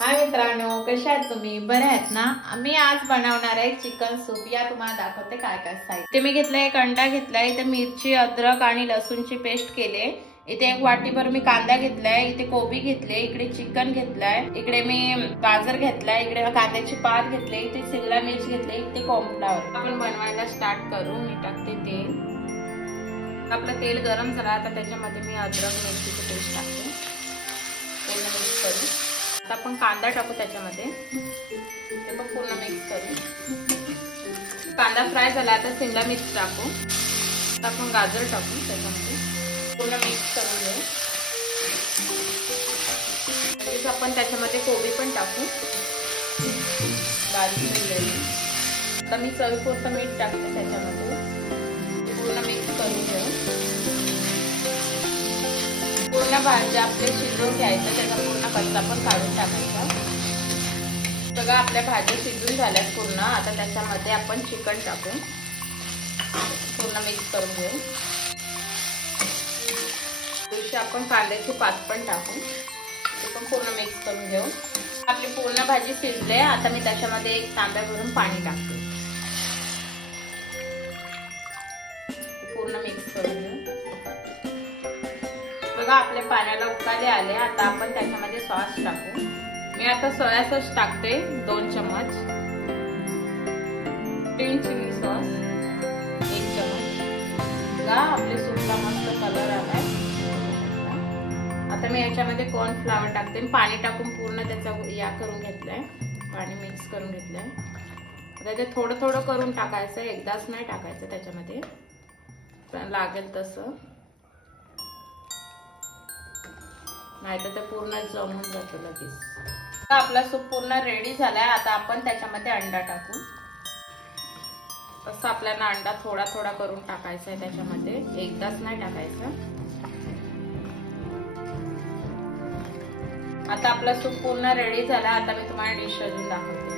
हाय मित्रांनो, कशा आहात तुम्ही? बरे आहेत ना? मी आज बनवणार आहे चिकन सूप। या तुम्हाला दाखवते काय काय साहित्य। मी घेतलंय, एक अंडा घेतलाय, इथे मिरची, अद्रक आणि लसूणची पेस्ट केले। इथे एक वाटीभर मी कांदा घेतलाय, इथे कोबी घेतले, इकडे चिकन घेतलाय, इकडे मी गाजर घेतलाय, इकडे कांद्याची पात घेतले, इथे शिमला मिर्च घेतले, इथे कॉर्नफ्लॉवर। आपण बनवायला स्टार्ट करू। मी टाकते तेल। आपलं तेल गरम झालं, आता त्याच्यामध्ये मी अद्रक मिरचीची पेस्ट टाकते। पूर्ण मिक्स करू। आता आपण कांदा टाकू त्याच्यामध्ये, ते पण पूर्ण मिक्स करू। कांदा फ्राय झाला, आता शिमला मिर्च टाकू। आता आपण गाजर टाकू त्याच्यामध्ये, पूर्ण मिक्स करून घेऊ। लगेच आपण त्याच्यामध्ये कोबी पण टाकू, बारीक चिरलेली। आता मी चवीपुरतं मीठ टाकते त्याच्यामध्ये, पूर्ण मिक्स करून घेऊ। पूर्ण भाज्या आपले शिजवून घ्यायचं, त्याचा पूर्ण कच्चा पण काढून टाकायचा। सगळं आपल्या भाज्या शिजून झाल्यात पूर्ण। आता त्याच्यामध्ये आपण चिकन टाकू, पूर्ण मिक्स करून घेऊ। थोडीशी आपण कांद्याची पात पण टाकू, ते पण पूर्ण मिक्स करून घेऊ। आपली पूर्ण भाजी शिजले, आता मी त्याच्यामध्ये एक तांब्या भरून पाणी टाकते, पूर्ण मिक्स करून घेऊ। बघा आपल्या पाण्याला उकळले आले, आता आपण त्याच्यामध्ये सॉस टाकू। मी आता सोया सॉस टाकते 2 चम्मच, ग्रीन चिली सॉस 1 चम्मच। बघा आपले सूपला मस्त कलर आलाय। आता मी याच्यामध्ये कॉर्नफ्लॉवर टाकते, पाणी टाकून पूर्ण त्याचा या करून घेतलाय, पाणी मिक्स करून घेतलंय। आता ते थोडं थोडं करून टाकायचं, एकदाच नाही टाकायचं त्याच्यामध्ये, लागेल तसं, नाही तर ते पूर्ण जमून जातं लगेच। आपला सूप पूर्ण रेडी झालाय, आता आपण त्याच्यामध्ये अंडा टाकू। असं आपल्याला अंडा थोडा थोडा करून टाकायचा आहे त्याच्यामध्ये, एकदाच नाही टाकायचं। आता आपला सूप पूर्ण रेडी झाला, आता मी तुम्हाला डिश अजून दाखवते।